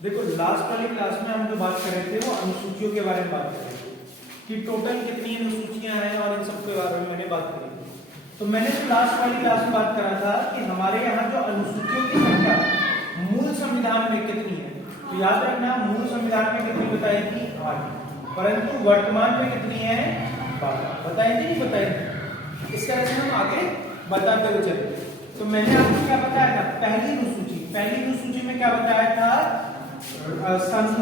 देखो लास्ट वाली क्लास में हम जो बात कर रहे थे वो अनुसूचियों के बारे में बात कर रहे थे कि टोटल कितनी अनुसूचियां हैं और इन सब के बारे में मैंने बात करी थी। तो मैंने जो लास्ट वाली क्लास में बात करा था कि हमारे यहाँ जो अनुसूचियों की संख्या मूल संविधान में कितनी है, तो याद रखना मूल संविधान में कितनी बताई थी 8, परंतु वर्तमान में कितनी है 12। बताएंगे नहीं बताएंगे, इस तरह से हम आगे बताते हुए चलेंगे। तो मैंने आपको क्या बताया था, पहली अनुसूची में क्या बताया था, संघ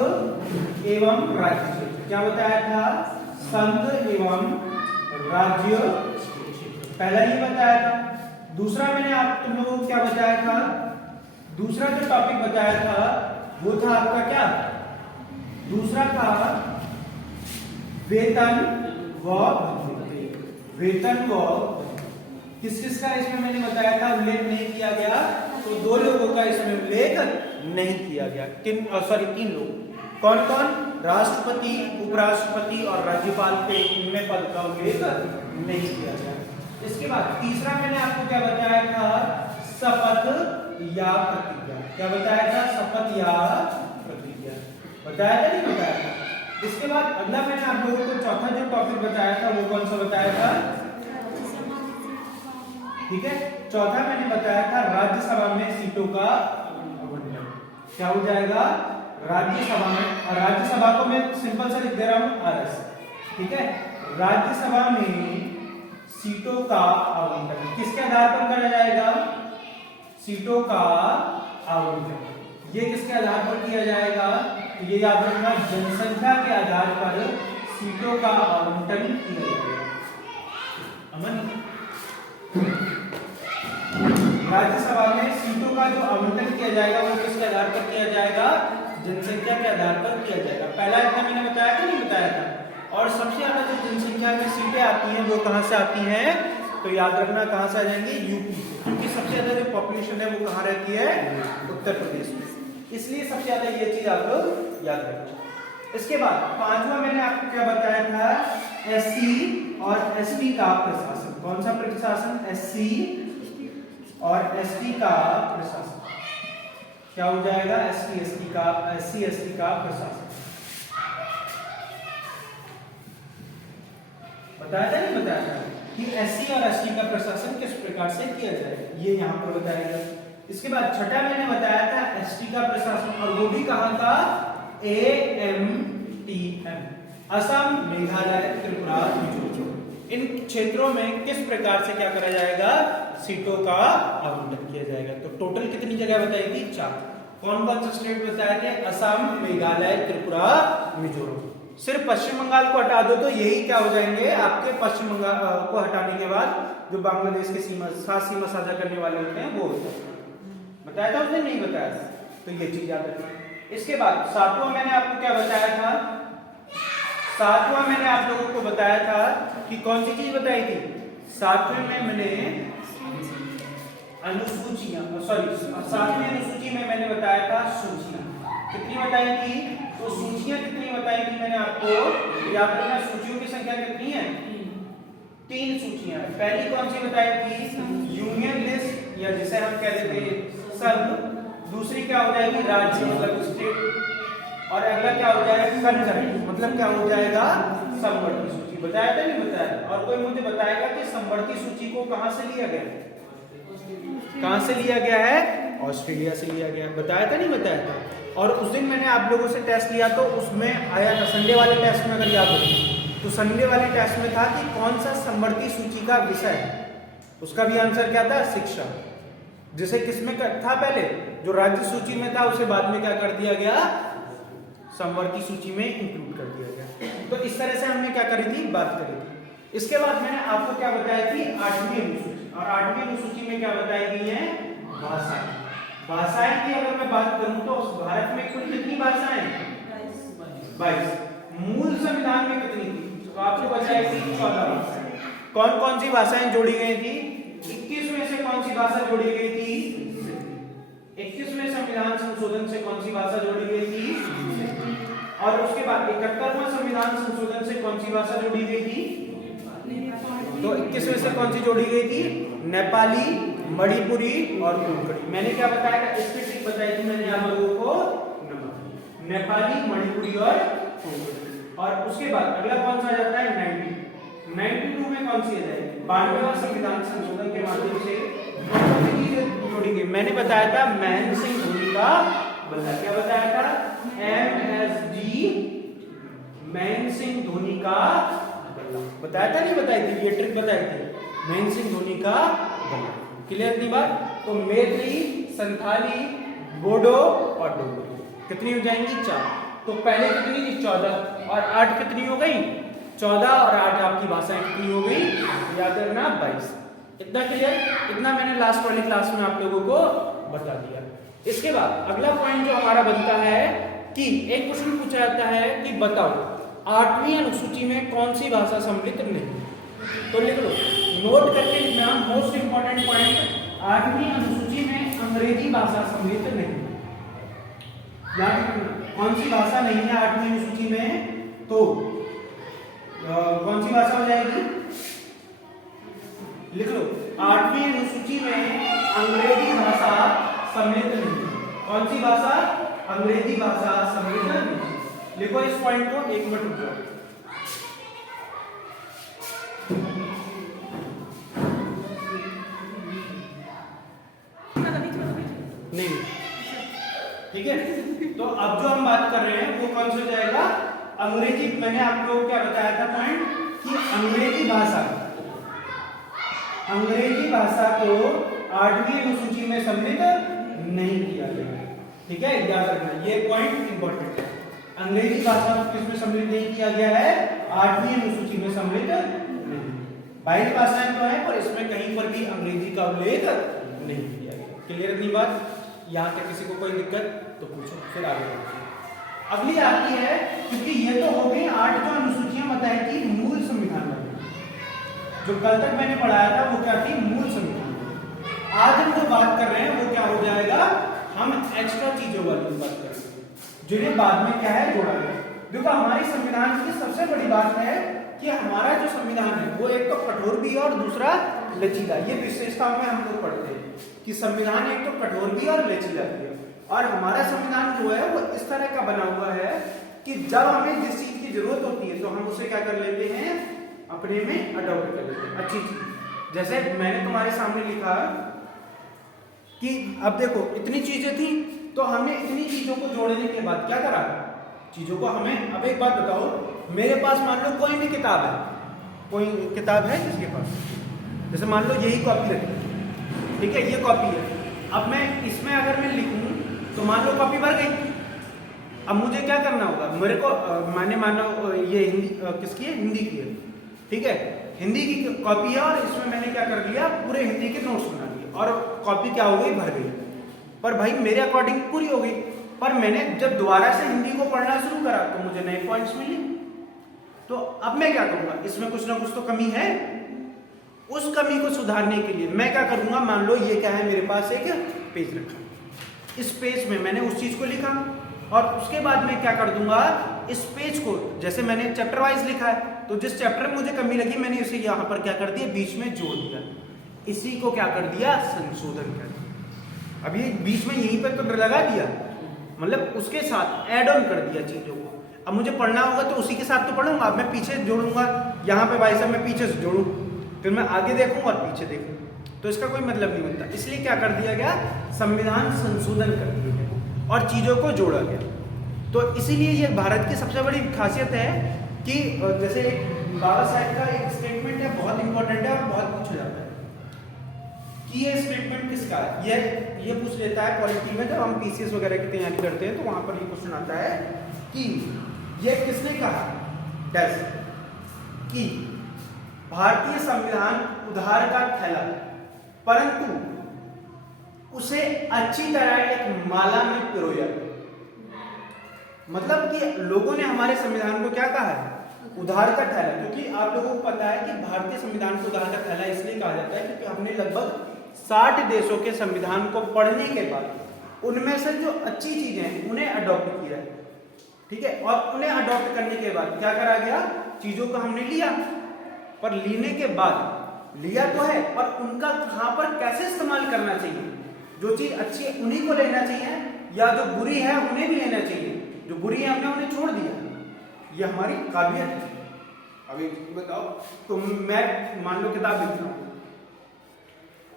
एवं राज्य क्षेत्र। क्या बताया था, संघ एवं राज्य, पहला ये बताया था। दूसरा मैंने आप तुम लोगों को क्या बताया था, दूसरा जो टॉपिक बताया था वो था आपका क्या, दूसरा था वेतन व किस किस का इसमें मैंने बताया था उल्लेख नहीं किया गया, तो 2 लोगों का इसमें उल्लेख नहीं किया गया। तीन लोग, कौन कौन, राष्ट्रपति, उपराष्ट्रपति और राज्यपाल के इनमें पद का उल्लेख नहीं किया गया। इसके बाद तीसरा मैंने आपको क्या बताया था, शपथ या प्रतिज्ञा। क्या बताया था, शपथ या प्रतिज्ञा, बताया था नहीं बताया था। इसके बाद अगला मैंने आप लोगों को चौथा जो टॉपिक बताया था वो कौन सा बताया था, ठीक है, चौथा मैंने बताया था राज्यसभा में सीटों का आवंटन। क्या हो जाएगा, राज्यसभा में, और राज्यसभा को मैं सिंपल से लिख दे रहा हूं आरएस, ठीक है। राज्यसभा में सीटों का आवंटन किसके आधार पर किया जाएगा, सीटों का आवंटन ये किसके आधार पर किया जाएगा, ये याद रखना जनसंख्या के आधार पर सीटों का आवंटन किया जाएगा। अमन, राज्यसभा में सीटों का जो आवंटन किया जाएगा वो किसके आधार पर किया जाएगा, जनसंख्या के आधार पर किया जाएगा। पहला इतना मैंने बताया था नहीं बताया था। और सबसे ज्यादा जो जनसंख्या में सीटें आती हैं वो कहां से आती हैं, तो याद रखना कहां से आ जाएंगे, यूपी से, क्योंकि सबसे ज्यादा जो पॉपुलेशन है वो कहां रहती है, उत्तर प्रदेश में, इसलिए सबसे ज्यादा ये चीज आप लोग याद रखना। इसके बाद पांचवा मैंने आपको क्या बताया था, एससी और एसटी का प्रशासन। कौन सा प्रशासन, एससी और एसटी का प्रशासन। क्या हो जाएगा, एससी एसटी का प्रशासन। बताया था नहीं बताया था कि एससी और एसटी का प्रशासन किस प्रकार से किया जाए, ये यहाँ पर बताया गया। इसके बाद छठा मैंने बताया था एसटी का प्रशासन, और वो भी कहां का, AMTM, असम, मेघालय, त्रिपुरा, मिजोरम, इन क्षेत्रों में किस प्रकार से क्या करा जाएगा, सीटों का आवंटन किया जाएगा। तो टोटल कितनी जगह बताई थी, 4। कौन कौन से स्टेट बताए थे, असम, मेघालय, त्रिपुरा, मिजोरम। सिर्फ पश्चिम बंगाल को हटा दो तो यही क्या हो जाएंगे आपके, पश्चिम बंगाल को हटाने के बाद जो बांग्लादेश के सीमा साझा करने वाले होते हैं वो होते हैं। बताया था उसने, नहीं बताया था, तो ये चीज याद रखना। इसके बाद सातवां मैंने आपको क्या बताया था, सातवां मैंने आप लोगों को बताया था कि कौन सी चीज बताई थी, सातवें में मैंने अनुसूचियां, सातवीं अनुसूची में मैंने बताया था सूचियां। कितनी बताई थी, तो सूचियां कितनी बताई थी मैंने आपको याद रखना, सूचियों की संख्या कितनी है, 3 सूचियां। पहली कौन सी बताई थी, यूनियन लिस्ट, या जिसे हम कहते थे संघ। दूसरी क्या हो जाएगी, राज्य मतलब स्टेट, और अगला क्या हो जाएगा, कंकरेंट मतलब क्या हो जाएगा, समवर्ती सूची। बताया था नहीं बताया, और कोई मुझे बताएगा कि समवर्ती सूची को कहां से लिया गया, कहां से लिया गया है, ऑस्ट्रेलिया से लिया गया। बताया था नहीं बताया था। और उस दिन मैंने आप लोगों से टेस्ट लिया तो उसमें आया था, संडे वाले टेस्ट में अगर याद हो तो संडे वाले टेस्ट में था कि कौन सा समवर्ती सूची का विषय है, उसका भी आंसर क्या था, शिक्षा। जिसे किसमें था, पहले जो राज्य सूची में था उसे बाद में क्या कर दिया गया, समवर्ती सूची में इंक्लूड कर दिया गया। तो इस तरह से हमने क्या करी थी, बात करी थी। इसके बाद मैंने आपको क्या बताया थी, 8वीं अनुसूची, और 8वीं अनुसूची में क्या बताई गई है, भाषाएं। भाषाएं की अगर मैं बात करूं तो भारत में कुल कितनी भाषाएं, 22। मूल संविधान में कितनी थी, तो आपको बताई थी 14 भाषाएं। कौन कौन सी भाषाएं जोड़ी गई थी, 21 में से कौन सी भाषा जोड़ी गई थी, 21वें संविधान संशोधन से कौन सी भाषा जोड़ी गई थी, और उसके बाद 71वां संविधान संशोधन से कौन सी भाषा जोड़ी गई थी, तो 21वें से कौन सी जोड़ी गई थी, नेपाली, मणिपुरी और कोंकणी। मैंने क्या बताया था, इसकी ट्रिक बताई थी मैंने आप लोगों को, नेपाली, मणिपुरी और कोंकणी। और उसके बाद अगला कौन सा आ जाता है 92 में कौन सी आ जाएगी 92वां संविधान संशोधन के माध्यम से कौन सी चीजें जोड़ी गई। मैंने बताया था महेंद्र सिंह धोनी का बल्ला, क्या बताया था MSD महेंद्र सिंह धोनी का बल्ला बताया था, नहीं बताई थी, ये ट्रिक बताई थी महेंद्र सिंह धोनी का बल्ला। क्लियर थी बात। तो मैथिली, संथाली, बोडो और डोगरी कितनी हो जाएंगी 4। तो पहले कितनी थी 14 और 8 कितनी हो गई 14 और 8 आपकी भाषाएं कितनी हो गई याद रखना 22। इतना क्लियर। इतना मैंने लास्ट वाली क्लास में आप लोगों को बता दिया। इसके बाद अगला पॉइंट जो हमारा बनता है कि एक क्वेश्चन पूछा जाता है कि बताओ 8वीं अनुसूची में कौन सी भाषा सम्मिलित नहीं। तो लिख लो, नोट करके लिखना मोस्ट इंपॉर्टेंट पॉइंट 8वीं अनुसूची में अंग्रेजी भाषा सम्मिलित नहीं। याद रखना कौन सी भाषा नहीं है 8वीं अनुसूची में, तो कौन सी भाषा हो जाएगी लिख लो 8वीं अनुसूची में अंग्रेजी भाषा सम्मिलित नहीं। कौन सी भाषा अंग्रेजी भाषा सम्मिलित नहीं। लिखो इस पॉइंट को, एक मिनट रुक जाओ। नहीं ठीक है। तो अब जो हम बात कर रहे हैं वो कौन सा हो जाएगा अंग्रेजी। मैंने आप लोगों को क्या बताया था पॉइंट कि अंग्रेजी भाषा को 8वीं अनुसूची में सम्मिलित नहीं किया गया। ठीक है, याद रखना ये पॉइंट इंपॉर्टेंट है। अंग्रेजी भाषा को किसमें सम्मिलित नहीं किया गया है 8वीं अनुसूची में सम्मिलित नहीं। 22 भाषाएं तो है पर इसमें कहीं पर भी अंग्रेजी का उल्लेख नहीं किया गया। क्लियर नहीं बात। यहाँ तक किसी को कोई दिक्कत तो पूछो, फिर आगे बढ़ते हैं। अगली आती है, क्योंकि ये तो हो गई 8 जो अनुसूचियां बताई थी मूल संविधान में, जो कल तक मैंने पढ़ाया था वो क्या थी मूल संविधान। आज हम जो बात कर रहे हैं वो क्या हो जाएगा, हम एक्स्ट्रा चीजों वाली बात करेंगे जिन्हें बाद में क्या है जोड़ा गया। देखो हमारी संविधान की सबसे बड़ी बात है कि हमारा जो संविधान है वो एक तो कठोर भी है और दूसरा लचीला। ये विशेषताओं में हम लोग पढ़ते हैं कि संविधान एक तो कठोर भी और लचीला भी है। और हमारा संविधान जो है वो इस तरह का बना हुआ है कि जब हमें जिस चीज की जरूरत होती है तो हम उसे क्या कर लेते हैं अपने में अडॉप्ट कर लेते हैं अच्छी चीज। जैसे मैंने तुम्हारे सामने लिखा कि अब देखो इतनी चीजें थी तो हमने इतनी चीजों को जोड़ने के बाद क्या करा चीजों को हमें। अब एक बात बताओ, मेरे पास मान लो कोई भी किताब है, कोई किताब है जिसके पास, जैसे मान लो यही कॉपी रखी, ठीक है ये कॉपी है। अब मैं इसमें अगर मैं लिखूं तो मान लो कॉपी भर गई। अब मुझे क्या करना होगा, मेरे को मैंने मान लो ये हिंदी किसकी है हिंदी की है, ठीक है हिंदी की कॉपी है और इसमें मैंने क्या कर लिया पूरे हिंदी के नोट्स बना लिए और कॉपी क्या हो गई भर गई। पर भाई मेरे अकॉर्डिंग पूरी हो गई, पर मैंने जब दोबारा से हिंदी को पढ़ना शुरू करा तो मुझे नए पॉइंट्स मिले। तो अब मैं क्या करूंगा, इसमें कुछ ना कुछ तो कमी है, उस कमी को सुधारने के लिए मैं क्या करूंगा, मान लो ये क्या है मेरे पास एक पेज रखा, इस पेज में मैंने उस चीज को लिखा और उसके बाद मैं क्या कर दूंगा इस पेज को, जैसे मैंने चैप्टर वाइज लिखा है तो जिस चैप्टर में मुझे कमी लगी मैंने उसे यहाँ पर क्या कर दिया बीच में जोड़ दिया, इसी को क्या कर दिया संशोधन कर दिया। अब ये बीच में यहीं पर तो लगा दिया, मतलब उसके साथ ऐड ऑन कर दिया चीजों को। अब मुझे पढ़ना होगा तो उसी के साथ तो पढ़ूंगा, अब मैं पीछे जोड़ूंगा, यहाँ पे भाई साहब मैं पीछे से जोड़ूं, फिर मैं आगे देखूं और पीछे देखूं, तो इसका कोई मतलब नहीं बनता। इसलिए क्या कर दिया गया, संविधान संशोधन कर दिया गया और चीजों को जोड़ा गया। तो इसीलिए ये भारत की सबसे बड़ी खासियत है कि जैसे बाबा साहब का एक स्टेटमेंट है बहुत इंपॉर्टेंट है और बहुत पूछा जाता है कि ये स्टेटमेंट किसका है। ये पूछ लेता है पॉलिटी में, जब हम पीसीएस वगैरह की तैयारी करते हैं तो वहां पर ये क्वेश्चन आता है कि ये किसने कहा डैश कि भारतीय संविधान उधार का थैला परंतु उसे अच्छी तरह एक माला में पिरोया। मतलब कि लोगों ने हमारे संविधान को क्या कहा है उधार का थैला, क्योंकि आप लोगों को पता है कि भारतीय संविधान को उधार का थैला इसलिए कहा जाता है क्योंकि हमने लगभग 60 देशों के संविधान को पढ़ने के बाद उनमें से जो अच्छी चीजें हैं उन्हें अडॉप्ट किया है, ठीक है। और उन्हें अडॉप्ट करने के बाद क्या करा गया, चीजों को हमने लिया, पर लेने के बाद लिया तो है पर उनका कहां पर कैसे इस्तेमाल करना चाहिए, जो चीज अच्छी है उन्हीं को लेना चाहिए या जो बुरी है उन्हें भी लेना चाहिए, जो बुरी है हमने उन्हें छोड़ दिया, ये हमारी काबिलियत है। अभी बताओ, तुम मैं मान लो किताब लिख रहा हूँ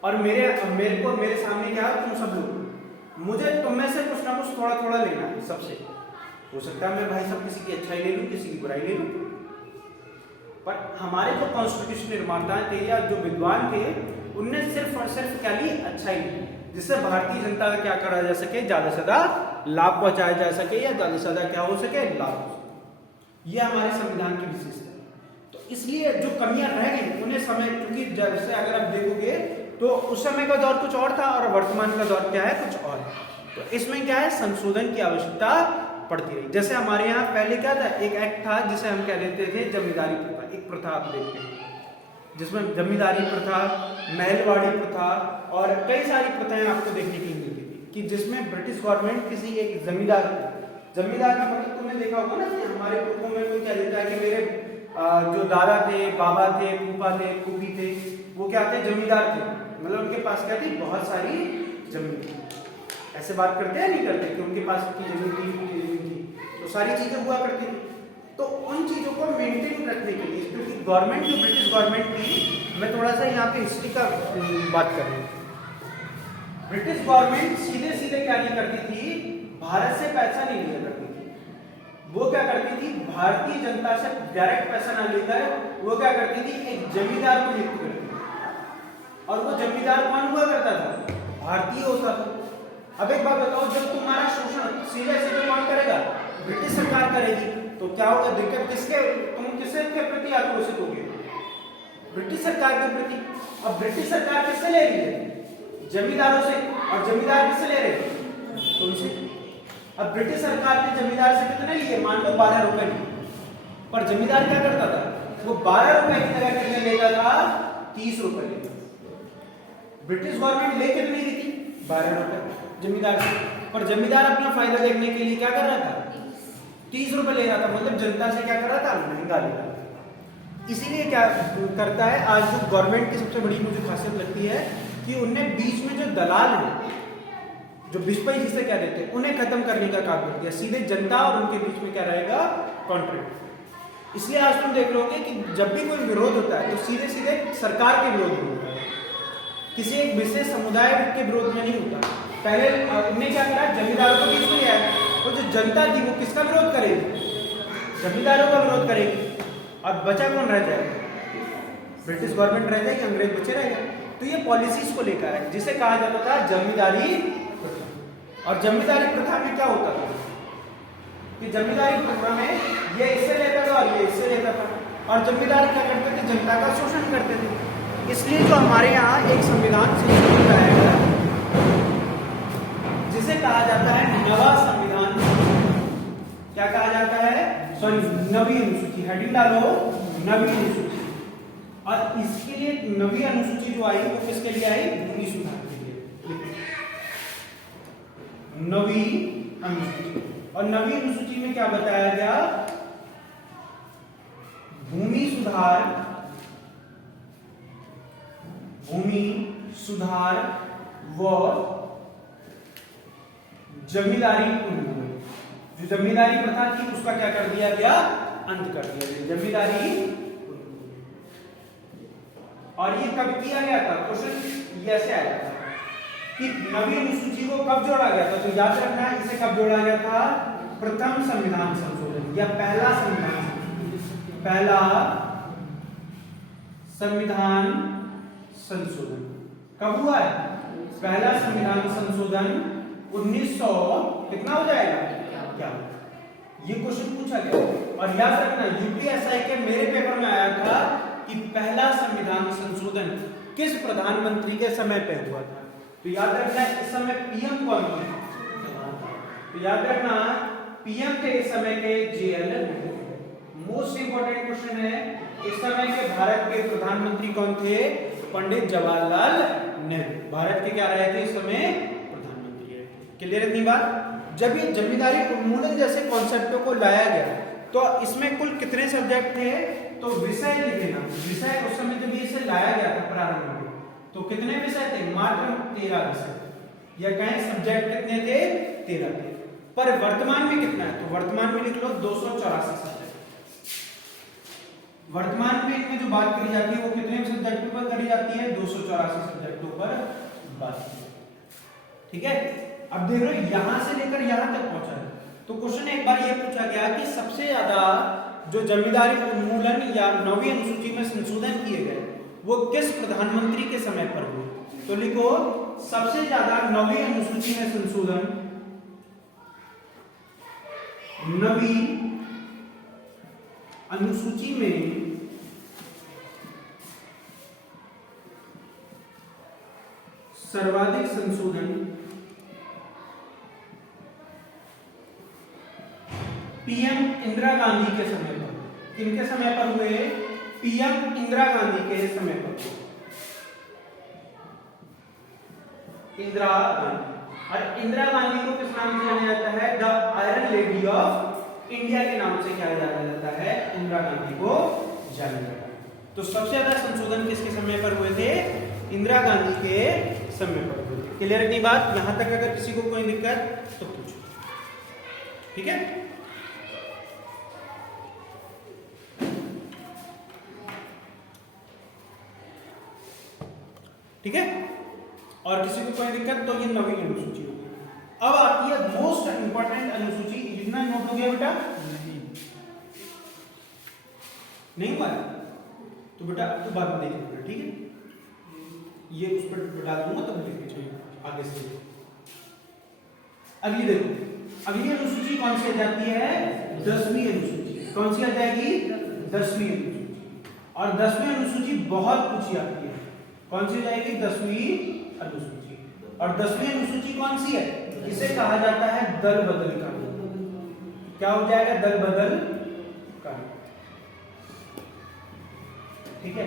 और मेरे सामने क्या है, तुम सब लोग, मुझे तुम में से कुछ ना कुछ थोड़ा थोड़ा लेना है सबसे। हो सकता है मैं भाई सब किसी की अच्छाई ले लूँ, किसी की बुराई ले लूँ, पर हमारे जो कॉन्स्टिट्यूशन निर्माता थे या जो विद्वान थे, उनने सिर्फ और सिर्फ क्या ली, अच्छाई ली, जिससे भारतीय जनता का क्या करा जा सके, ज्यादा से ज्यादा लाभ पहुंचाया जा सके या ज्यादा से ज्यादा क्या हो सके, लाभ हो सके। यह हमारे संविधान की विशेषता है। तो इसलिए जो कमियां रह गई उन्हें समय, क्योंकि जैसे अगर आप देखोगे तो उस समय का दौर कुछ और था और वर्तमान का दौर क्या है, कुछ और है। तो इसमें क्या है, संशोधन की आवश्यकता पड़ती रही। जैसे हमारे यहाँ पहले क्या था, एक एक्ट था जिसे हम कह देते थे जमींदारी प्रथा। एक प्रथा आप देखते हैं जिसमें जमींदारी प्रथा, महलवाड़ी प्रथा और कई सारी प्रथाएं आपको देखने की मिलती थी, कि जिसमें ब्रिटिश गवर्नमेंट किसी एक जमींदार का मतलब तुमने देखा होगा ना कि हमारे पूर्वों में कोई क्या देता है कि मेरे जो दादा थे, बाबा थे, फूफा थे, फूफी थे, वो क्या थे, जमींदार थे, मतलब उनके पास क्या थी, बहुत सारी जमीन थी। ऐसे बात करते हैं नहीं करते कि उनके पास की जमीन थी, तो सारी चीजें हुआ करती थी। तो उन चीजों को मेंटेन रखने के लिए, क्योंकि गवर्नमेंट जो ब्रिटिश गवर्नमेंट थी, मैं थोड़ा सा यहाँ पे हिस्ट्री का बात कर रहा हूँ। ब्रिटिश गवर्नमेंट सीधे सीधे क्या नहीं करती थी, भारत से पैसा नहीं लिया करती थी। वो क्या करती थी, भारतीय जनता से डायरेक्ट पैसा ना लेकर वो क्या करती थी, एक जमींदार को नियुक्त करती थी। और वो जमींदार कौन हुआ करता था, भारतीय होता था। अब एक बात बताओ, जब तुम्हारा शोषण सीधे सीधे कौन करेगा, ब्रिटिश सरकार करेगी, तो क्या होगा, दिक्कत किसके, तुम किसके प्रति आक्रोशित होगे, ब्रिटिश सरकार के प्रति। अब ब्रिटिश सरकार किससे ले रही है, जमींदारों से, और जमींदार किससे ले रहे हैं, तुमसे। अब ब्रिटिश सरकार ने जमींदार से कितने लिए, मान लो 12 रुपए लिए, पर जमींदार क्या करता था, वो 12 रुपए की जगह कितने लेता था, 30 रुपए लेता। ब्रिटिश गवर्नमेंट ले कितनी रही थी, 12 रुपए जमींदार से, पर जमींदार अपना फायदा देखने के लिए क्या कर रहा था, 30 रुपए ले रहा था, मतलब जनता से क्या कर रहा था, महंगा ले रहा था। इसीलिए क्या करता है, आज जो गवर्नमेंट की सबसे बड़ी मुझे खासियत लगती है कि उनने बीच में जो दलाल है, जो बिस्पई जिसे क्या देते हैं, उन्हें खत्म करने का काम कर दिया। सीधे जनता और उनके बीच में क्या रहेगा, कॉन्ट्रैक्ट। इसलिए आज तुम देख लोगे कि जब भी कोई विरोध होता है तो सीधे सीधे सरकार के विरोध में होता है, किसी एक विशेष समुदाय के विरोध में नहीं होता। पहले उन्होंने क्या करा, जमींदारों को बीच में लिया, तो जो जनता थी वो किसका विरोध करेगी, जमींदारों का विरोध करेगी। अब बचा कौन रह जाएगा, ब्रिटिश गवर्नमेंट रह जाएगी, अंग्रेज बचे रहेगा। तो ये पॉलिसीज को लेकर है, जिसे कहा जाता था जमींदारी प्रथा। और जमींदारी प्रथा में क्या होता था कि जमींदारी प्रथा में ये इससे लेता था और ये इससे लेता था, और जमींदार क्या करते थे, जनता का शोषण करते थे। इसलिए जो हमारे यहाँ एक संविधान संशोधन कराया गया, जिसे कहा जाता है नवा संविधान। क्या कहा जाता है, सॉरी, नवी अनुसूची, हेडिंग डालो नवी अनुसूची। और इसके लिए नवी अनुसूची जो आई वो किसके लिए आई, भूमि सुधार के लिए, नवी अनुसूची। और नवी अनुसूची में क्या बताया गया, भूमि सुधार व जमींदारी उन्मूलन। जो जमींदारी प्रथा थी उसका क्या कर दिया गया, अंत कर दिया गया, जमींदारी। और ये कब किया गया था, क्वेश्चन ये ऐसे आया था कि नवी अनुसूची को कब जोड़ा गया था, तो याद रखना है इसे कब जोड़ा गया था, प्रथम संविधान संशोधन या पहला संविधान संशोधन कब हुआ है, पहला संविधान संशोधन 1900 कितना हो जाएगा, क्या, ये क्वेश्चन पूछा गया। और याद रखना यूपीएसआई के मेरे पेपर में आया था कि पहला संविधान संशोधन किस प्रधानमंत्री के समय पे हुआ था, तो याद रखना इस समय पीएम कौन थे, तो याद रखना पीएम थे इस समय के JL Nehru. Most important question है, इस समय के भारत के प्रधानमंत्री कौन थे, पंडित जवाहरलाल नेहरू, भारत के क्या रहे थे इस समय, प्रधानमंत्री रहे थे। क्लियर इतनी बात। जब ये जमींदारी उन्मूलन जैसे कॉन्सेप्टों को लाया गया तो इसमें कुल कितने सब्जेक्ट थे, तो विषय लिख देना, विषय उस समय जब इसे लाया गया था प्रारंभ में तो कितने विषय थे, मात्र 13 विषय, या कहें सब्जेक्ट कितने थे, 13 थे। पर वर्तमान में कितना है, तो वर्तमान में लिख लो 284 सब्जेक्ट। वर्तमान में इनमें जो बात करी जाती है वो कितने सब्जेक्टों पर करी जाती है, 284 सब्जेक्टों पर बात की। ठीक है, अब देख लो यहां से लेकर यहां तक पहुंचा है। तो क्वेश्चन एक बार ये पूछा गया कि सबसे ज्यादा जो जमींदारी उन्मूलन या 9वीं अनुसूची में संशोधन किए गए वो किस प्रधानमंत्री के समय पर हुए, तो लिखो सबसे ज्यादा 9वीं अनुसूची में संशोधन 9वीं अनुसूची में सर्वाधिक संशोधन पीएम इंदिरा गांधी के समय पर, किनके समय पर हुए, पीएम इंदिरा गांधी के समय पर। इंदिरा गांधी, और इंदिरा गांधी को किस नाम से जाना जाता है, the iron lady of India के नाम से क्या जाना जाता है, इंदिरा गांधी को जाना जाता है। तो सबसे ज्यादा संशोधन किसके समय पर हुए थे, इंदिरा गांधी के समय पर हुए थे। क्लियर नहीं बात, यहां तक अगर किसी को कोई दिक्कत तो पूछो। ठीक है, ठीक है, और किसी को कोई दिक्कत तो ये 9वीं अनुसूची होगी। अब आती है मोस्ट इंपॉर्टेंट अनुसूची, इतना नोट हो गया बेटा, नहीं हुआ तो बेटा तो बाद में देखिएगा। ठीक है, ये उस पर डाल दूंगा तब लिख लीजिए आगे से। अगली देखो, अगली अनुसूची कौन सी आ जाती है, 10वीं अनुसूची। कौन सी आ जाएगी, 10वीं अनुसूची। और 10वीं अनुसूची बहुत पूछी आती है, कौन सी जाएगी, 10वीं अनुसूची। और 10वीं अनुसूची कौन सी है, इसे कहा जाता है दल बदल कानून। क्या हो जाएगा, दल बदल कानून। ठीक है,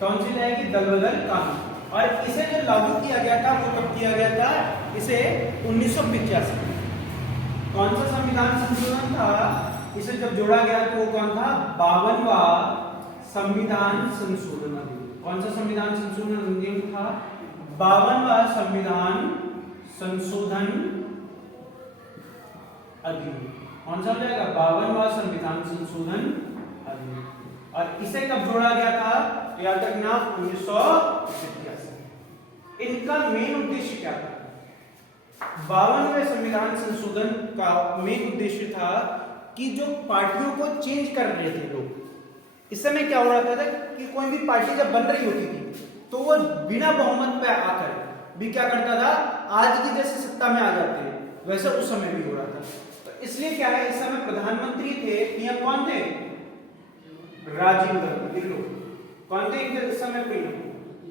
कौन सी जाएगी, दल बदल कानून। और इसे जो लागू किया गया था वो कब किया गया था, इसे 1985। कौन सा संविधान संशोधन था, इसे जब जोड़ा गया तो वो कौन था, 52वां संविधान संशोधन अधिनियम। कौन सा संविधान संशोधन अधिनियम था, 52वां संविधान संशोधन अधिनियम। कौन सा हो जाएगा, 52वां संविधान संशोधन अधिनियम। और इसे कब जोड़ा गया था, याद रखना 1985। इनका मेन उद्देश्य क्या था, 52वें संविधान संशोधन का मेन उद्देश्य था कि जो पार्टियों को चेंज कर रहे थे लोग, इस समय क्या हो रहा था कि कोई भी पार्टी जब बन रही होती थी तो वो बिना बहुमत पे आकर भी क्या करता था, आज की जैसे सत्ता में आ जाते हैं वैसे उस समय भी हो रहा था। तो इसलिए क्या है, इस समय प्रधानमंत्री थे, पीएम कौन थे, राजीव गांधी। लिख लो कौन थे इस समय पीएम,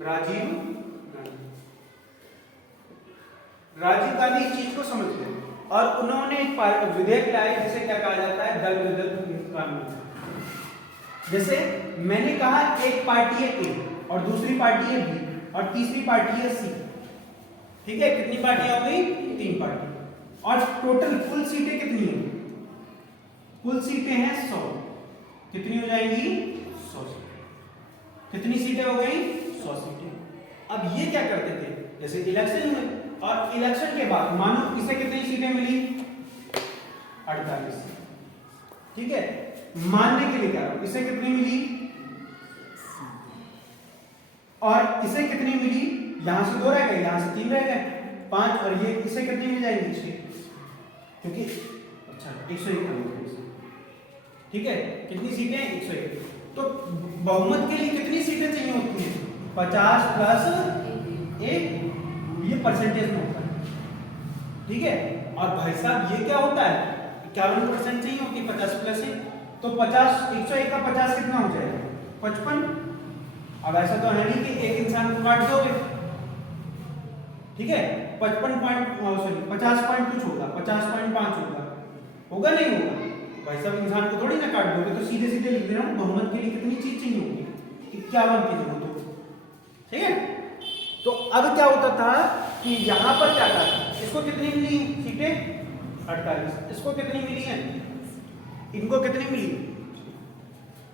राजीव गांधी। राजीव गांधी इस चीज को समझते हैं और उन्होंने एक विधेयक लाया जिसे क्या कहा जाता है, दल बदल कानून। जैसे मैंने कहा एक पार्टी है ए और दूसरी पार्टी है बी और तीसरी पार्टी है सी। ठीक है, कितनी पार्टियां हो गई, 3 पार्टी। और टोटल कुल सीटें कितनी है, कुल सीटें हैं 100। कितनी हो जाएंगी, 100 सीटें। कितनी सीटें हो गई, 100 सीटें। अब ये क्या करते थे, जैसे इलेक्शन हुए और इलेक्शन के बाद मानो इसे कितनी सीटें मिली, 48। ठीक है, मानने के लिए कह रहा हूं, इसे कितनी मिली और इसे कितनी मिली, यहां से 2 रह गए, यहां से 3 रह गए, 5, और ये इसे कितनी मिल जाएंगी, 6, क्योंकि अच्छा 101। ठीक है, कितनी सीटें, 101। तो बहुमत के लिए कितनी सीटें चाहिए होती हैं, 50 प्लस 1, ये परसेंटेज में होता है। ठीक है, और भाई साहब ये क्या होता है, 51% चाहिए होती है, 50 प्लस 1, तो 50, 101 का 50 कितना हो जाएगा, 55। अब ऐसा तो है नहीं कि एक इंसान को काट दोगे। ठीक है, 50 पॉइंट कुछ होगा, 50.5 होगा नहीं होगा, भाई साहब इंसान को थोड़ी ना काट दोगे। तो सीधे सीधे लिख देना, बहुमत के लिए कितनी चीज चाहिए होगी, 51 की जरूरत होगी। ठीक है, तो अब क्या होता था कि यहां पर क्या था, इसको कितनी मिली सीटें, 48। इसको कितनी मिली है, इनको कितनी मिली।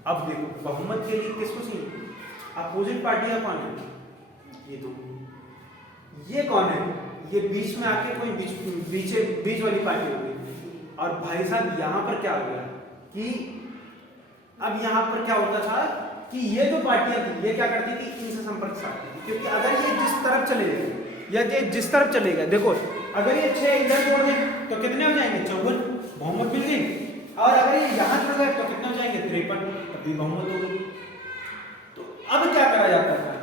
अब देखो बहुमत के लिए किसको चाहिए, अपोजिट पार्टियां कौन है, ये 2। ये कौन है, ये बीच में आके कोई बीच वाली पार्टी होगी। और भाई साहब यहाँ पर क्या हो गया कि अब यहाँ पर क्या होता था कि ये जो पार्टियां थी ये क्या करती थी, इनसे संपर्क साधती थी, क्योंकि अगर ये जिस तरफ चले गए या ये जिस तरफ चले गए, देखो अगर ये 6 इधर जोड़ दें तो कितने हो जाएंगे, 54, बहुमत मिल गई। और अगर ये यहाँ जुड़ गए तो कितने हो जाएंगे, 53, तभी बहुमत हो गई। तो अब क्या करा जाता था,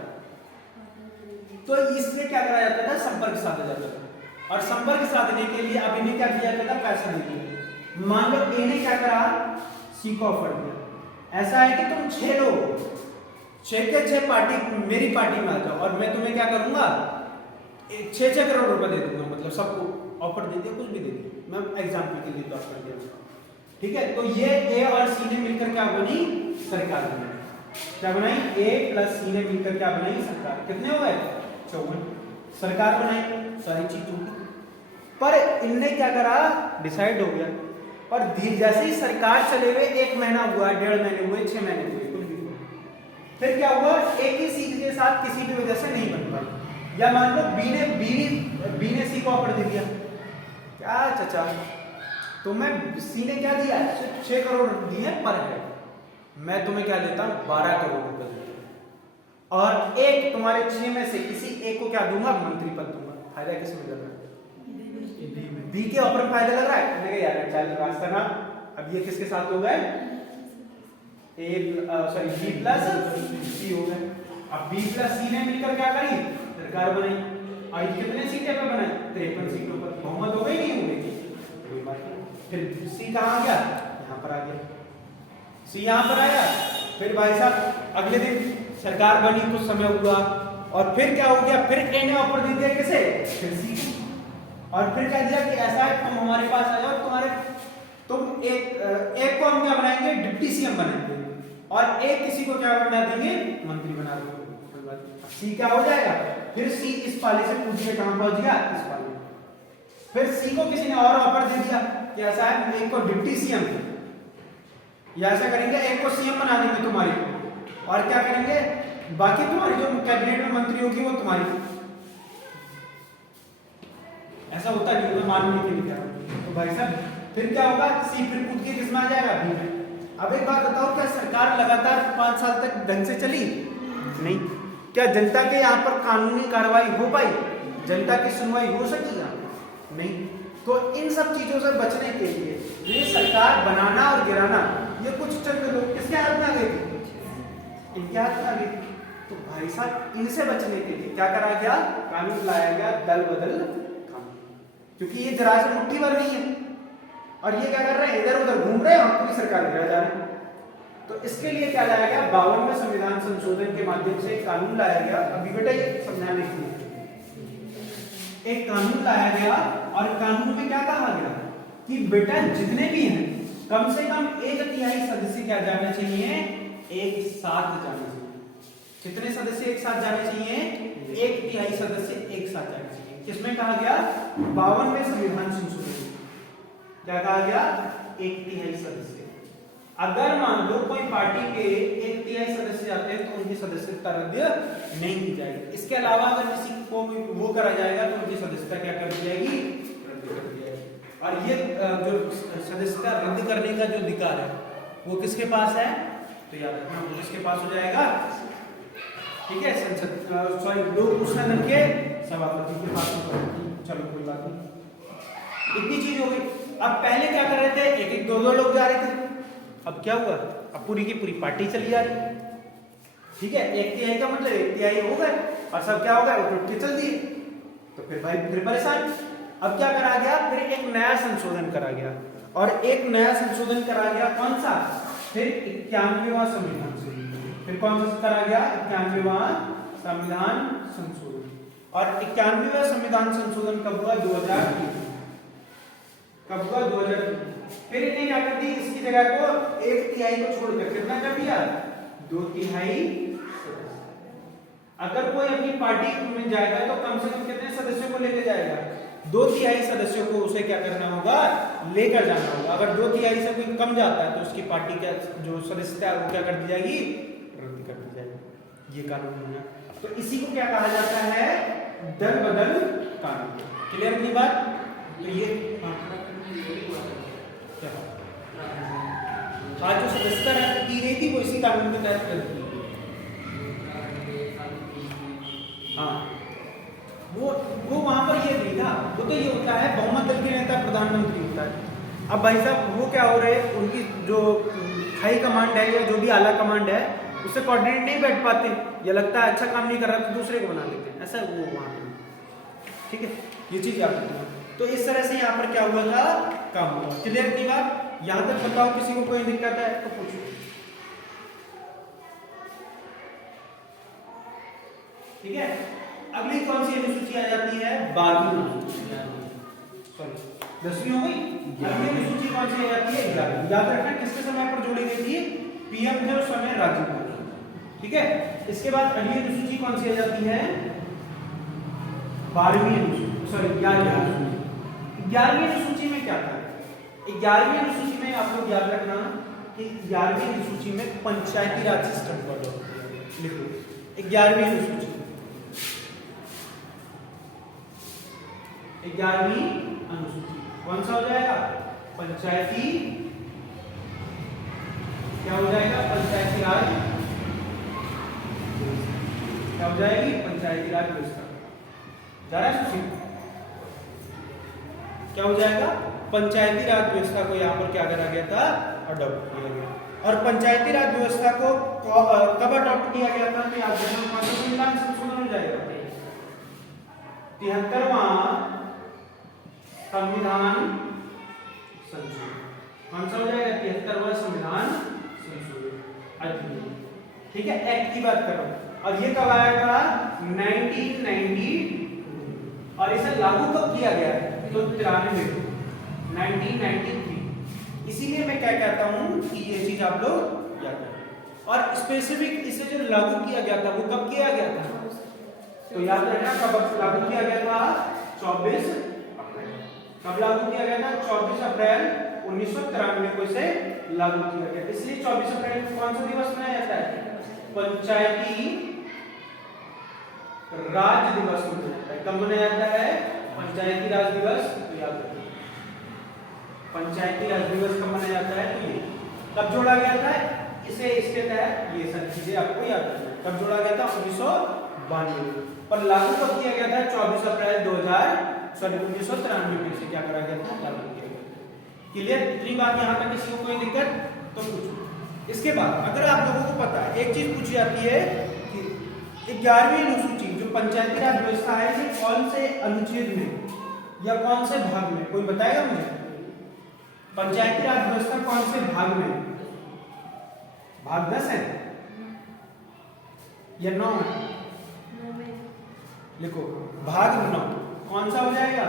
तो इसलिए क्या करा जाता था, संपर्क साधा जाता था। और संपर्क साधने के लिए अब इन्हें क्या किया जाता था, पैसा दे दिया। मान लो ए ने क्या करा, सी को ऑफर दिया, ऐसा है कि तुम 6 लोग 6 के 6 पार्टी मेरी पार्टी में आ जाओ और मैं तुम्हें क्या करूंगा, 6 करोड़ रुपए दे दूंगा, मतलब सबको ऑफर दे दिया, कुछ भी दे दिया, मैं एग्जाम्पल के लिए तो ऑफर दिया, ठीक है। तो ये ए और सी ने मिलकर क्या बनी, सरकार बनी। क्या बनाई, ए प्लस सी ने मिलकर क्या बनाई, सरकार। कितने हो गए, 54 सरकार बनाई, सारी चीज टूटी। पर इनने क्या करा, डिसाइड हो गया। और जैसे ही सरकार चले गए, 1 महीना हुआ, 1.5 महीने हुए, 6 महीने हुए, कुछ भी हुआ, फिर क्या हुआ, एक ही सी के साथ किसी भी वजह से नहीं बन पाई। या मान लो बी ने सी को ऑफर दे दिया, क्या चाचा तो मैं सी ने क्या दिया, 6 करोड़ दिए पर है, मैं तुम्हें क्या देता हूं, 12 करोड़ रुपए देता हूं, और एक तुम्हारे 6 में से किसी एक को क्या दूंगा, मंत्री पद दूंगा। फायदा किसमें लग रहा है, बी के ऑफर फायदा लग रहा है, कहने यार चल रास्ता ना। अब ये किसके साथ हो गए, बी प्लस सी हो गए। अब बी प्लस सी ने मिलकर क्या करी, सरकार बनाई, और कितने सीटें पे बनाई, 53 सीटों पर, बहुमत हो गई, नहीं हो गई। फिर सी कहाँ गया, यहाँ पर आ गया, सी यहाँ पर आया। फिर भाई साहब अगले दिन सरकार बनी, कुछ समय हुआ, और फिर क्या हो गया, फिर ए ने ऑफर दे दिया किसे, फिर सी को। और फिर क्या दिया कि ऐसा है तुम हमारे पास आ जाओ, तुम एक को हम क्या बनाएंगे, डिप्टी सीएम बनाएंगे, और एक किसी को क्या बना देंगे, मंत्री बना देंगे। सी क्या हो जाएगा, फिर सी इस पाली से पूछ के कहां पहुंच गया, इस पाली। फिर सी को किसी ने और ऑफर दे दिया कि ऐसा है एक को डिप्टी सीएम, या ऐसा करेंगे एक को सीएम बना देंगे तुम्हारी, और क्या करेंगे, बाकी तुम्हारी जो कैबिनेट में मंत्री होगी वो तुम्हारी। ऐसा होता नहीं होगा, मानने के लिए क्या। तो भाई साहब फिर क्या होगा, सी फिर कूद के किसमें आ जाएगा, बी में। अब एक बात बताओ, क्या सरकार लगातार 5 साल तक ढंग से चली, नहीं। क्या जनता के यहाँ पर कानूनी कार्रवाई हो पाई, जनता की सुनवाई हो सकी, नहीं। तो इन सब चीजों से बचने के लिए ये सरकार बनाना और गिराना, ये कुछ चंद लोग किसके हाथ में आ गए थे, इनके हाथ में आ गए। तो भाई साहब इनसे बचने के लिए क्या करा गया, कानून लाया गया, दल बदल कानून, क्योंकि ये जरा से मुट्ठी भर नहीं है, और ये क्या कर रहे हैं, इधर उधर घूम रहे हैं, और पूरी सरकार गिरा जा रही है। तो इसके लिए क्या लाया गया, 52वें संविधान संशोधन के माध्यम से एक कानून लाया गया। अभी बेटा ये समझाने के लिए एक कानून लाया गया, और कानून में क्या कहा गया कि बेटा जितने भी हैं कम से कम 1/3 सदस्य क्या जाने चाहिए, एक साथ जाने चाहिए। कितने सदस्य एक साथ जाने चाहिए, 1/3 सदस्य एक साथ जाने चाहिए। किसमें कहा गया, 52वें संविधान संशोधन। क्या कहा गया, 1/3 सदस्य। अगर मान लो कोई पार्टी के 1/3 सदस्य जाते हैं तो उनकी सदस्यता रद्द नहीं की जाएगी। इसके अलावा अगर किसी को वो करा जाएगा तो उनकी सदस्यता क्या कर दी जाएगी, रद्द कर दी जाएगी। और ये जो सदस्यता रद्द करने का जो अधिकार है वो किसके पास है, तो याद रखना वो किसके पास हो जाएगा, ठीक है, संसद सॉरी लोक प्रश्न दल के सभापति के पास होगा। चलो कोई बात नहीं, इतनी चीज हो गई। अब पहले क्या कर रहे थे, एक एक दो लोग जा रहे थे, अब क्या हुआ, अब पूरी की पूरी पार्टी चली जा रही, ठीक है। 1/3 का मतलब 1/3 हो गए, और सब क्या हो गया, वो टूट के चल दिए। तो फिर भाई फिर परेशान। अब क्या करा गया, फिर एक नया संशोधन करा गया, और एक नया संशोधन करा गया कौन सा, फिर 91वां संविधान संशोधन। फिर कौन सा करा गया, 91वां संविधान संशोधन। और 91वां संविधान संशोधन कब हुआ, 2003। कब हुआ, 2003। फिर इन्हें क्या कर दी, इसकी जगह को 1/3 को छोड़कर कितना कर दिया, 2/3। अगर कोई अपनी पार्टी में जाएगा तो कम से कम कितने सदस्यों को लेकर जाएगा, 2/3 सदस्यों को उसे क्या करना होगा, लेकर जाना होगा। अगर 2/3 से कोई कम जाता है तो उसकी पार्टी का जो सदस्यता है वो क्या कर दी जाएगी, रद्द कर दी जाएगी। ये कानून है। तो इसी को क्या कहा जाता है, दल बदल कानून। क्लियर की बात। तो ये आज जो सदस्यता रद्द की गई थी वो इसी कानून के तहत रद्द की गई। हाँ, वो वहां पर ये नहीं था, वो तो ये होता है बहुमत दल के नेता प्रधानमंत्री होता है। अब भाई साहब वो क्या हो रहे हैं, उनकी जो हाई कमांड है या जो भी आला कमांड है उससे कोऑर्डिनेट नहीं बैठ पाते, या लगता है अच्छा काम नहीं कर रहा तो दूसरे को बना लेते हैं, ऐसा वो वहां पर। ठीक है, ये चीज याद रखना। तो इस तरह से यहाँ पर क्या हुआ था, काम हुआ। क्लियर की बात? यहाँ तक बताओ, किसी को कोई दिक्कत है तो पूछो। ठीक है, अगली कौन सी अनुसूची आ जाती है, 12वीं अनुसूची। सॉरी 10वीं हो गई। अगली अनुसूची कौन सी आ जाती है, 11वीं। याद रखना किसके समय पर जोड़ी गई थी, पीएम थे उस समय राजीव गांधी। ठीक है, इसके बाद अगली अनुसूची कौन सी आ जाती है, 12वीं अनुसूची, सॉरी 11वीं अनुसूची। 11वीं अनुसूची में क्या था, 11वीं अनुसूची में आप लोग याद रखना कि 11वीं अनुसूची में पंचायती राज सिस्टम को अडॉप्ट किया। लिखो 11वीं अनुसूची, 11वीं अनुसूची कौन सा हो जाएगा, पंचायती, क्या हो जाएगा, पंचायती राज, क्या हो जाएगी, पंचायती राज व्यवस्था। जा रहा है सूची, क्या हो जाएगा, पंचायती राज व्यवस्था को यहाँ पर क्या करा गया था, अडॉप्ट किया गया। और पंचायती राज व्यवस्था को कब अडॉप्ट किया गया था, तो याद रखना संविधान संशोधन हो जाएगा, 73वां संविधान संशोधन। कौन सा हो जाएगा, 73वां संविधान संशोधन अधिनियम। ठीक है, एक्ट की बात कर रहा हूं। और ये कब आया था, 1990, और इसे लागू कब किया गया, तो 1993। इसीलिए मैं क्या कहता हूं कि ये चीज आप लोग याद रखें। और स्पेसिफिक इसे जो लागू किया गया था वो कब किया गया था, तो याद रखना कब लागू किया गया था, 24 अप्रैल। कब लागू किया गया था, 24 अप्रैल 1993 को इसे लागू किया गया। इसलिए 24 अप्रैल को कौन सा दिवस मनाया जाता है, पंचायती राज दिवस मनाया जाता है। कब मनाया जाता है, पंचायती राज दिवस, तो याद रखिए पंचायती राज दिवस कब मनाया जाता है, तो ये कब जोड़ा गया था इसे, इसके तहत ये सब चीजें आपको याद रखना। कब जोड़ा गया था, 1992, पर लागू कब किया गया था, 24 अप्रैल 1993 में से क्या करा गया था, लागू किया गया। क्लियर? इतनी बात यहाँ तक, किसी को कोई दिक्कत तो पूछो। इसके बाद अगर आप लोगों को पता है, एक चीज पूछी जाती है कि 11वीं अनुसूची जो पंचायती राज व्यवस्था है, ये कौन से अनुच्छेद में या कौन से भाग में, कोई बताएगा मुझे, पंचायती राज व्यवस्था कौन से भाग में, भाग 10 है या 9 है, लिखो भाग 9 कौन सा हो जाएगा,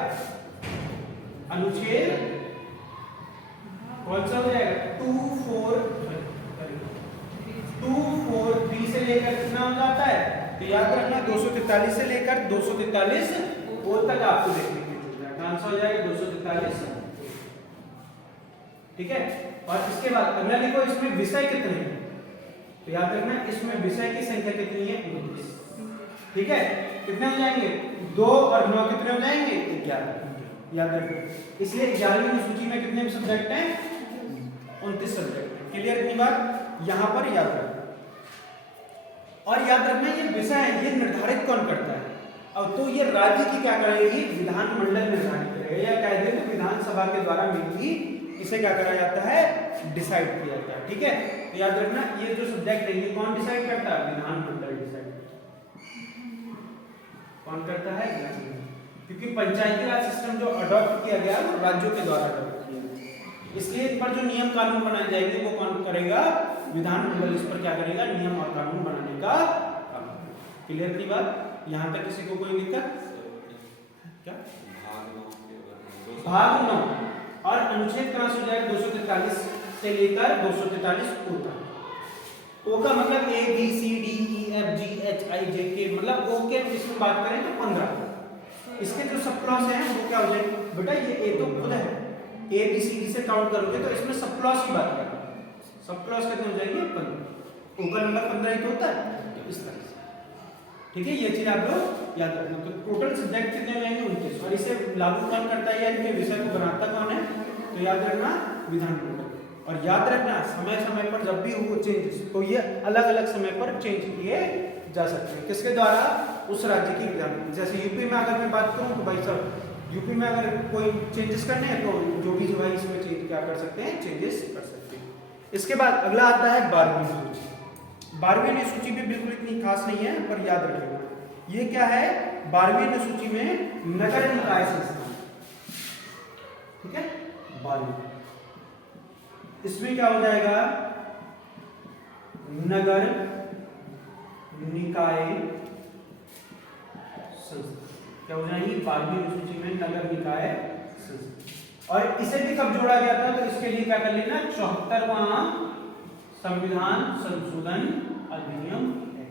अनुच्छेद कौन सा हो जाएगा, 243 से लेकर कितना हो जाता है, तो याद रखना 243 से लेकर 243 वो तक आपको देखने के लिए कौन सा हो जाएगा, 243। ठीक है, और इसके बाद अगला लिखो, इसमें विषय कितने हैं, तो याद रखना इसमें विषय की संख्या कितनी है, 29। ठीक है, कितने हो जाएंगे, 2 और 9 कितने हो जाएंगे, 11। याद रखना, इसलिए 11वीं अनुसूची में कितने सब्जेक्ट हैं, 29 सब्जेक्ट हैं। क्लियर इतनी बात यहां पर याद रखना। और याद रखना ये विषय है, ये निर्धारित कौन करता है, अब तो ये राज्य की क्या करेगी, विधानमंडल निर्धारित करेगा, या कह दे विधानसभा के द्वारा मिलती इसे क्या करा जाता है, डिसाइड किया जाता है। ठीक है, तो याद रखना ये जो सब्जेक्ट है ये कौन डिसाइड करता है, विधानमंडल डिसाइड कौन करता है, क्योंकि पंचायती राज सिस्टम जो अडॉप्ट किया गया वो राज्यों के द्वारा अडॉप्ट किया गया, इसलिए इन पर जो नियम कानून बनाए जाएंगे वो कौन करेगा, विधानमंडल इस पर क्या करेगा, नियम और कानून बनाने का काम। क्लियर की बात, यहाँ तक किसी को कोई दिक्कत, क्या भाग 9 और अनुच्छेद कहां से हो जाएगा, 243 से लेकर 243 तक। ओ का मतलब A B C D E F G H I J K, मतलब ओ के इसमें बात करें तो 15। इसके जो सब क्लॉज हैं वो क्या हो जाएंगे, बेटा ये ए तो खुद है, ए बी सी डी से काउंट करोगे तो इसमें सब क्लॉज की बात करें, सब क्लॉज कितने हो जाएंगे, 15। ओ का नंबर 15 ही तो होता है, तो इस तरह से। ठीक है, ये चीज आप लोग याद रखना। तो टोटल सब्जेक्ट कितने हो जाएंगे, 29। और इसे लागू कौन करता है या इनके विषय को बनाता कौन है, तो याद रखना विधानमंडल। और याद रखना समय समय पर जब भी हो चेंजेस तो ये अलग अलग समय पर चेंज किए जा सकते हैं। किसके द्वारा? उस राज्य की विधान। जैसे यूपी में अगर मैं बात करूं तो भाई साहब यूपी में अगर कोई चेंजेस करने हैं तो जो भी जो है इसमें चेंज क्या कर सकते हैं, चेंजेस कर सकते हैं। इसके बाद अगला आता है 12वीं सूची। 12वीं सूची भी बिल्कुल इतनी खास नहीं है पर याद रखिएगा ये क्या है, 12वीं सूची में नगर निकाय संस्थान, ठीक है 12वीं। इसमें क्या हो जाएगा, नगर निकाय संस्था क्या हो जाएगी 12वीं सूची में, नगर निकाय संस्था। और इसे भी कब जोड़ा गया था, तो इसके लिए क्या कर लेना, 74वां संविधान संशोधन अधिनियम है।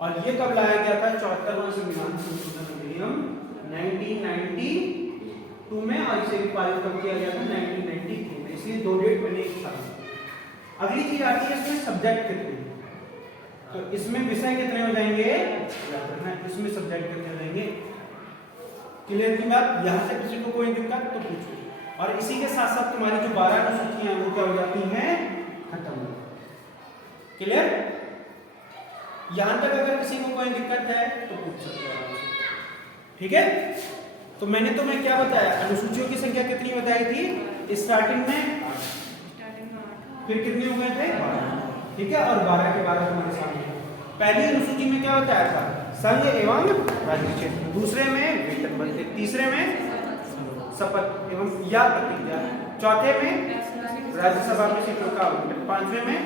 और ये कब लाया गया था, 74वां संविधान संशोधन अधिनियम 1992 में, और इसे भी पारित कब किया गया था 1993 में। इसलिए दो डेट मैंने एक साथ। अगली चीज आती है इसमें सब्जेक्ट कितने, तो इसमें विषय कितने हो जाएंगे, इसमें सब्जेक्ट कितने हो जाएंगे। क्लियर की बात, यहां से किसी को कोई दिक्कत तो पूछो। और इसी के साथ साथ तुम्हारी जो 12 अनुसूचियां हैं वो क्या हो जाती हैं, खत्म हो। क्लियर, यहां तक अगर किसी को कोई दिक्कत है तो पूछ सकते हो, ठीक है। तो मैंने तुम्हें क्या बताया, अनुसूचियों की संख्या कितनी बताई थी स्टार्टिंग में, फिर कितने हो गए थे, ठीक है। और 12 के 12 तुम्हारे सामने। पहली अनुसूची में क्या बताया था, संघ एवं राज्य क्षेत्र, दूसरे में वेतन बनते, तीसरे में शपथ एवं या प्रतिज्ञा, चौथे में राज्यसभा में सीटों का आवंटन, पांचवें में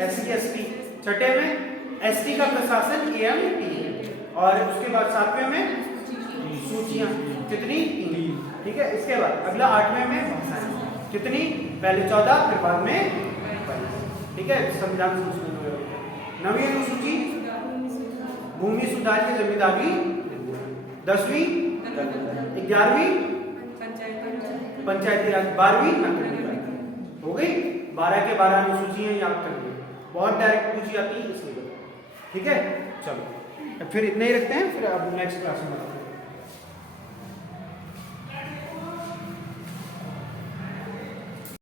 एससी एसटी, छठे में एसटी का प्रशासन एवं टी, और उसके बाद सातवें में सूचियां कितनी, ठीक है। इसके बाद अगला 8वें में भाषाएं कितनी, पहले 14 फिर बाद में 22, ठीक है। संविधान संशोधन। 9वीं अनुसूची भूमि सुधार की जिम्मेदारी, 10वीं 11वीं पंचायती राज, 12वीं नगर निकाय हो गई। 12 के 12 अनुसूचियां याद कर ली, बहुत डायरेक्ट पूछी जाती है इसलिए, ठीक है। चलो फिर इतने ही रखते हैं, फिर अब नेक्स्ट क्लास में